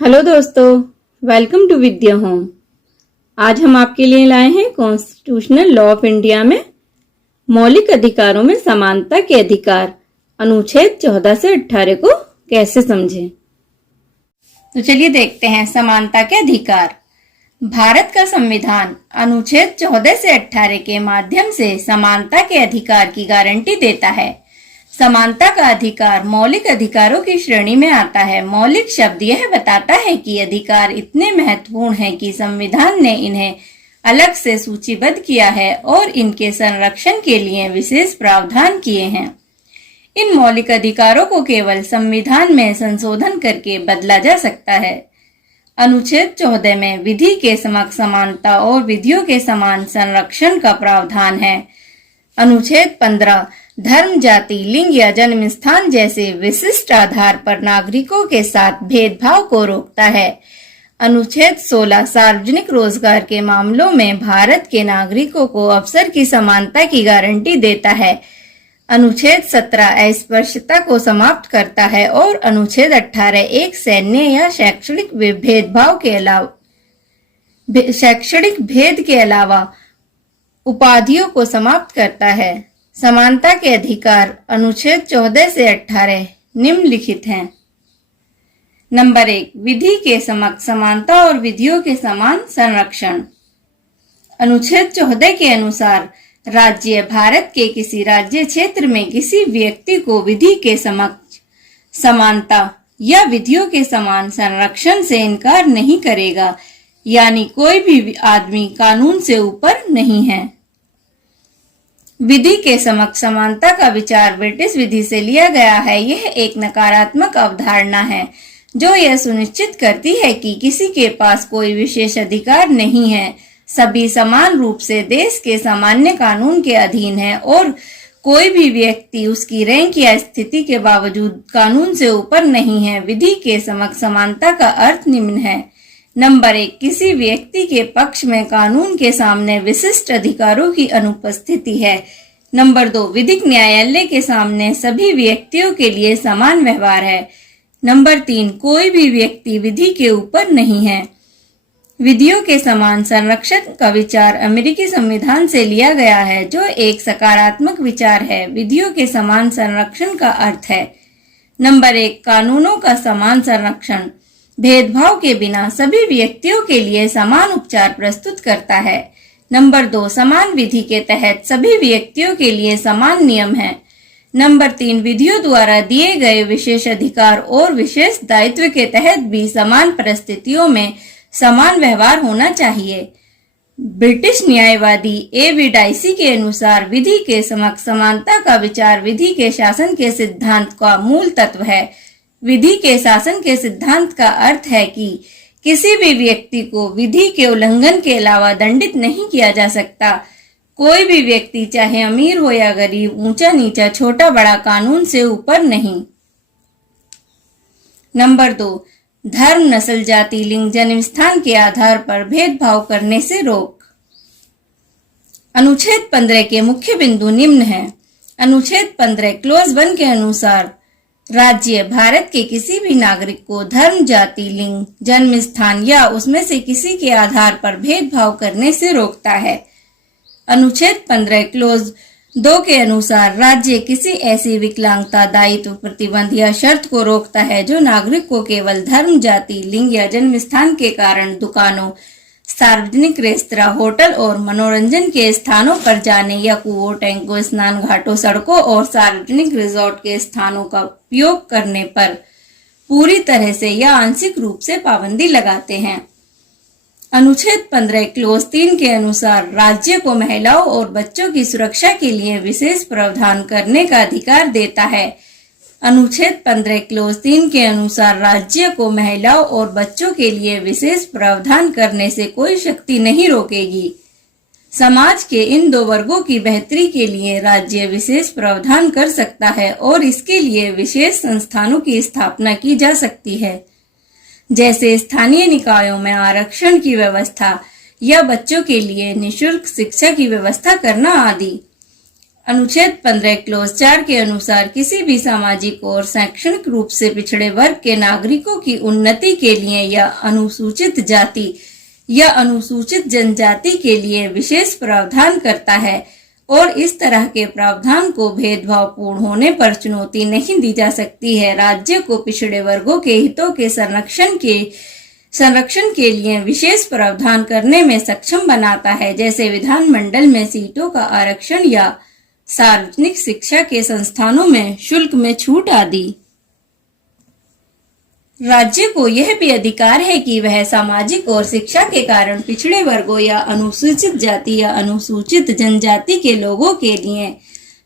Hello दोस्तों, welcome to Vidya home. आज हम आपके लिए लाए हैं कॉन्स्टिट्यूशनल लॉ ऑफ इंडिया में मौलिक अधिकारों में समानता के अधिकार अनुच्छेद 14 से 18 को कैसे समझें। तो चलिए देखते हैं समानता के अधिकार। भारत का संविधान अनुच्छेद 14 से 18 के माध्यम से समानता के अधिकार की गारंटी देता है। समानता का अधिकार मौलिक अधिकारों की श्रेणी में आता है। मौलिक शब्द यह बताता है कि अधिकार इतने महत्वपूर्ण हैं कि संविधान ने इन्हें अलग से सूचीबद्ध किया है और इनके संरक्षण के लिए विशेष प्रावधान किए हैं। इन मौलिक अधिकारों को केवल संविधान में संशोधन करके बदला जा सकता है। अनुच्छेद 14 में विधि के समक्ष समानता और विधियों के समान संरक्षण का प्रावधान है। अनुच्छेद 15 धर्म, जाति, लिंग या जन्म स्थान जैसे विशिष्ट आधार पर नागरिकों के साथ भेदभाव को रोकता है। अनुच्छेद 16 सार्वजनिक रोजगार के मामलों में भारत के नागरिकों को अवसर की समानता की गारंटी देता है। अनुच्छेद 17 अस्पृश्यता को समाप्त करता है और अनुच्छेद 18 एक सैन्य या शैक्षणिक भेद के अलावा उपाधियों को समाप्त करता है। समानता के अधिकार अनुच्छेद 14 से 18 निम्नलिखित हैं। नंबर 1 विधि के समक्ष समानता और विधियों के समान संरक्षण। अनुच्छेद 14 के अनुसार राज्य भारत के किसी राज्य क्षेत्र में किसी व्यक्ति को विधि के समक्ष समानता या विधियों के समान संरक्षण से इनकार नहीं करेगा, यानी कोई भी आदमी कानून से ऊपर नहीं है। विधि के समक्ष समानता का विचार ब्रिटिश विधि से लिया गया है। यह एक नकारात्मक अवधारणा है जो यह सुनिश्चित करती है कि किसी के पास कोई विशेष अधिकार नहीं है। सभी समान रूप से देश के सामान्य कानून के अधीन है और कोई भी व्यक्ति उसकी रैंक या स्थिति के बावजूद कानून से ऊपर नहीं है। विधि के समक्ष समानता का अर्थ निम्न है। नंबर 1 किसी व्यक्ति के पक्ष में कानून के सामने विशिष्ट अधिकारों की अनुपस्थिति है। नंबर 2 विधिक न्यायालय के सामने सभी व्यक्तियों के लिए समान व्यवहार है। नंबर 3 कोई भी व्यक्ति विधि के ऊपर नहीं है। विधियों के समान संरक्षण का विचार अमेरिकी संविधान से लिया गया है, जो एक सकारात्मक विचार है। विधियों के समान संरक्षण का अर्थ है। नंबर 1 कानूनों का समान संरक्षण भेदभाव के बिना सभी व्यक्तियों के लिए समान उपचार प्रस्तुत करता है। नंबर 2 समान विधि के तहत सभी व्यक्तियों के लिए समान नियम है। नंबर 3 विधियों द्वारा दिए गए विशेष अधिकार और विशेष दायित्व के तहत भी समान परिस्थितियों में समान व्यवहार होना चाहिए। British न्यायवादी A.V. डाइसी के अनुसार विधि के समक्ष समानता का विचार विधि के शासन के सिद्धांत का मूल तत्व है। विधि के शासन के सिद्धांत का अर्थ है कि किसी भी व्यक्ति को विधि के उल्लंघन के अलावा दंडित नहीं किया जा सकता। कोई भी व्यक्ति चाहे अमीर हो या गरीब, ऊंचा नीचा, छोटा बड़ा, कानून से ऊपर नहीं। नंबर 2 धर्म, नस्ल, जाति, लिंग, जन्म स्थान के आधार पर भेदभाव करने से रोक। अनुच्छेद 15 के मुख्य बिंदु निम्न हैं। अनुच्छेद 15 क्लोज 1 के अनुसार राज्य भारत के किसी भी नागरिक को धर्म, जाति, लिंग, जन्म स्थान या उसमें से किसी के आधार पर भेदभाव करने से रोकता है। अनुच्छेद 15 क्लोज 2 के अनुसार राज्य किसी ऐसी विकलांगता, दायित्व, प्रतिबंध या शर्त को रोकता है जो नागरिक को केवल धर्म, जाति, लिंग या जन्म स्थान के कारण दुकानों, सार्वजनिक रेस्तरां, होटल और मनोरंजन के स्थानों पर जाने या कुओं, टैंकों, स्नान घाटों, सड़कों और सार्वजनिक रिजॉर्ट के स्थानों का उपयोग करने पर पूरी तरह से या आंशिक रूप से पाबंदी लगाते हैं। अनुच्छेद 15 क्लोज 3 के अनुसार राज्य को महिलाओं और बच्चों की सुरक्षा के लिए विशेष प्रावधान करने का अधिकार देता है। अनुच्छेद 15 क्लोज 3 के अनुसार राज्य को महिलाओं और बच्चों के लिए विशेष प्रावधान करने से कोई शक्ति नहीं रोकेगी। समाज के इन दो वर्गों की बेहतरी के लिए राज्य विशेष प्रावधान कर सकता है और इसके लिए विशेष संस्थानों की स्थापना की जा सकती है, जैसे स्थानीय निकायों में आरक्षण की व्यवस्था या बच्चों के लिए निःशुल्क शिक्षा की व्यवस्था करना आदि। अनुच्छेद 15 क्लोज 4 के अनुसार किसी भी सामाजिक और शैक्षणिक रूप से पिछड़े वर्ग के नागरिकों की उन्नति के लिए या अनुसूचित जाति या अनुसूचित जनजाति के लिए विशेष प्रावधान करता है और इस तरह के प्रावधान को भेदभावपूर्ण होने पर चुनौती नहीं दी जा सकती है। राज्य को पिछड़े वर्गों के हितों के संरक्षण के लिए विशेष प्रावधान करने में सक्षम बनाता है, जैसे विधानमंडल में सीटों का आरक्षण या सार्वजनिक शिक्षा के संस्थानों में शुल्क में छूट आदि। राज्य को यह भी अधिकार है कि वह सामाजिक और शिक्षा के कारण पिछड़े वर्गों या अनुसूचित जाति या अनुसूचित जनजाति के लोगों के लिए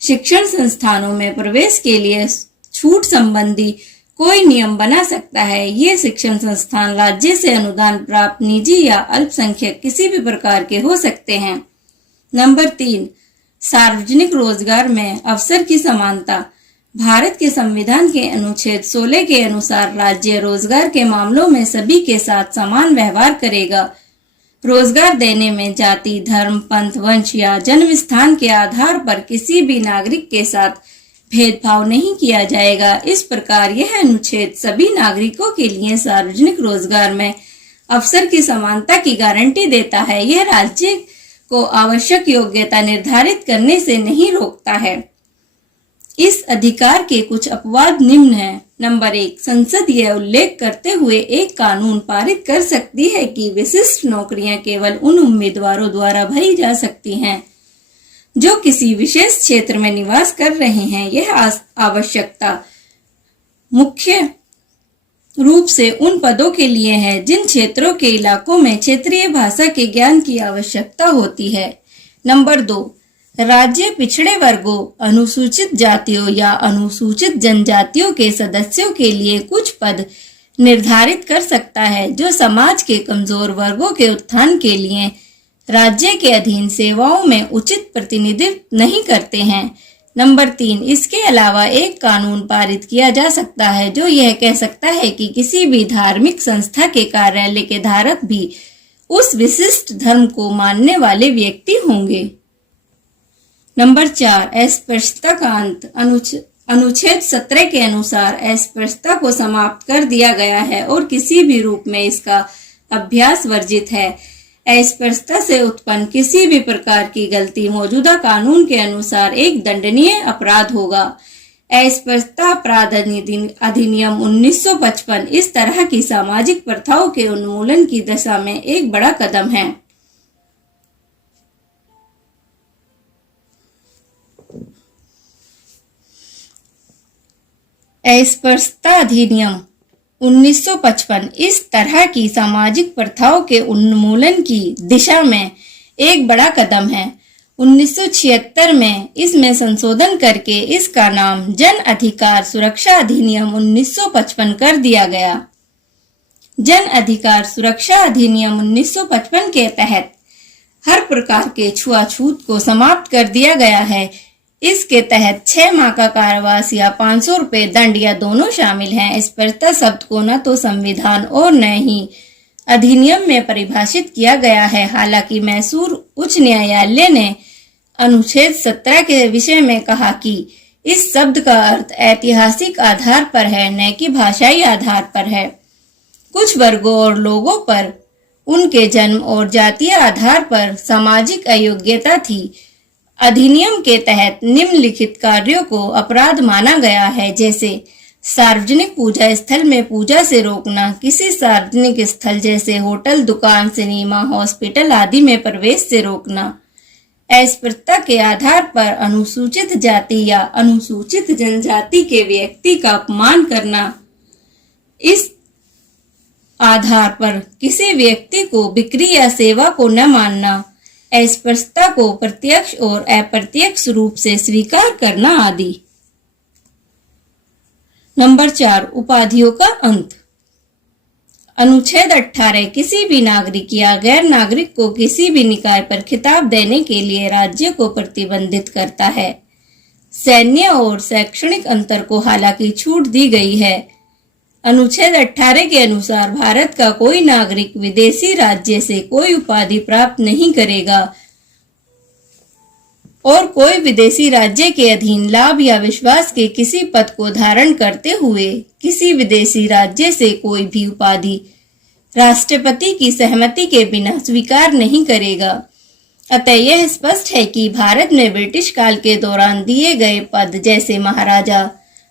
शिक्षण संस्थानों में प्रवेश के लिए छूट संबंधी कोई नियम बना सकता है। ये शिक्षण संस्थान राज्य से अनुदान प्राप्त निजी या अल्पसंख्यक किसी भी प्रकार के हो सकते हैं। नंबर 3, सार्वजनिक रोजगार में अवसर की समानता। भारत के संविधान के अनुच्छेद 16 के अनुसार राज्य रोजगार के मामलों में सभी के साथ समान व्यवहार करेगा। रोजगार देने में जाति, धर्म, पंथ, वंश या जन्म स्थान के आधार पर किसी भी नागरिक के साथ भेदभाव नहीं किया जाएगा। इस प्रकार यह अनुच्छेद सभी नागरिकों के लिए सार्वजनिक रोजगार में अवसर की समानता की गारंटी देता है। यह राज्य को आवश्यक योग्यता निर्धारित करने से नहीं रोकता है। इस अधिकार के कुछ अपवाद निम्न हैं। नंबर 1, संसद यह उल्लेख करते हुए एक कानून पारित कर सकती है कि विशिष्ट नौकरियां केवल उन उम्मीदवारों द्वारा भरी जा सकती हैं जो किसी विशेष क्षेत्र में निवास कर रहे हैं। यह आवश्यकता मुख्य रूप से उन पदों के लिए है जिन क्षेत्रों के इलाकों में क्षेत्रीय भाषा के ज्ञान की आवश्यकता होती है। नंबर 2, राज्य पिछड़े वर्गों, अनुसूचित जातियों या अनुसूचित जनजातियों के सदस्यों के लिए कुछ पद निर्धारित कर सकता है जो समाज के कमजोर वर्गों के उत्थान के लिए राज्य के अधीन सेवाओं में उचित प्रतिनिधित्व नहीं करते हैं। नंबर 3, इसके अलावा एक कानून पारित किया जा सकता है जो यह कह सकता है कि किसी भी धार्मिक संस्था के कार्यालय के धारक भी उस विशिष्ट धर्म को मानने वाले व्यक्ति होंगे। नंबर 4, अस्पृश्यता का अंत। अनुच्छेद 17 के अनुसार अस्पृश्यता को समाप्त कर दिया गया है और किसी भी रूप में इसका अभ्यास वर्जित है। अस्पृश्यता से उत्पन्न किसी भी प्रकार की गलती मौजूदा कानून के अनुसार एक दंडनीय अपराध होगा। अस्पृश्यता अपराध अधिनियम 1955 इस तरह की सामाजिक प्रथाओं के उन्मूलन की दिशा में एक बड़ा कदम है। अस्पृश्यता अधिनियम 1955 इस तरह की सामाजिक प्रथाओं के उन्मूलन की दिशा में एक बड़ा कदम है। 1976 में इसमें संशोधन करके इसका नाम जन अधिकार सुरक्षा अधिनियम 1955 कर दिया गया। जन अधिकार सुरक्षा अधिनियम 1955 के तहत हर प्रकार के छुआछूत को समाप्त कर दिया गया है। इसके तहत 6 माह का कारावास या 500 रुपए दंड या दोनों शामिल हैं। अस्पृश्यता शब्द को न तो संविधान और न ही अधिनियम में परिभाषित किया गया है। हालांकि मैसूर उच्च न्यायालय ने अनुच्छेद 17 के विषय में कहा कि इस शब्द का अर्थ ऐतिहासिक आधार पर है, न कि भाषाई आधार पर है। कुछ वर्गों और लोगों पर उनके जन्म और जातीय आधार पर सामाजिक अयोग्यता थी। अधिनियम के तहत निम्नलिखित कार्यों को अपराध माना गया है, जैसे सार्वजनिक पूजा स्थल में पूजा से रोकना, किसी सार्वजनिक स्थल जैसे होटल, दुकान, सिनेमा, हॉस्पिटल आदि में प्रवेश से रोकना, अस्पृश्यता के आधार पर अनुसूचित जाति या अनुसूचित जनजाति के व्यक्ति का अपमान करना, इस आधार पर किसी व्यक्ति को बिक्री या सेवा को न मानना, अस्पृश्यता को प्रत्यक्ष और अप्रत्यक्ष रूप से स्वीकार करना आदि। नंबर 4, उपाधियों का अंत। अनुच्छेद 18 किसी भी नागरिक या गैर नागरिक को किसी भी निकाय पर खिताब देने के लिए राज्य को प्रतिबंधित करता है। सैन्य और शैक्षणिक अंतर को हालांकि छूट दी गई है। अनुच्छेद 18 के अनुसार भारत का कोई नागरिक विदेशी राज्य से कोई उपाधि प्राप्त नहीं करेगा। और कोई विदेशी राज्य के अधीन लाभ या विश्वास के किसी पद को धारण करते हुए किसी विदेशी राज्य से कोई भी उपाधि राष्ट्रपति की सहमति के बिना स्वीकार नहीं करेगा। अतः यह स्पष्ट है कि भारत में ब्रिटिश काल के दौरान दिए गए पद जैसे महाराजा,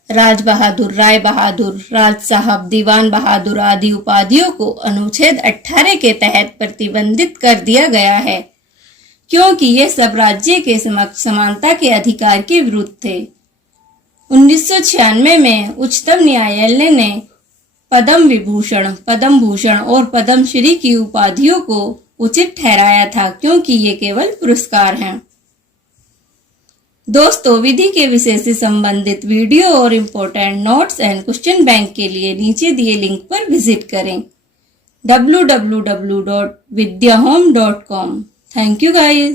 राज बहादुर, राय बहादुर, राज साहब, दीवान बहादुर आदि उपाधियों को अनुच्छेद 18 के तहत प्रतिबंधित कर दिया गया है, क्योंकि ये सब राज्य के समक्ष समानता के अधिकार के विरुद्ध थे। 1996 में उच्चतम न्यायालय ने पद्म विभूषण, पद्म भूषण और पद्मश्री की उपाधियों को उचित ठहराया था, क्योंकि ये केवल पुरस्कार हैं। दोस्तों, विधि के विषय से संबंधित वीडियो और important notes and question bank के लिए नीचे दिए लिंक पर विजिट करें www.vidyahome.com। Thank you guys.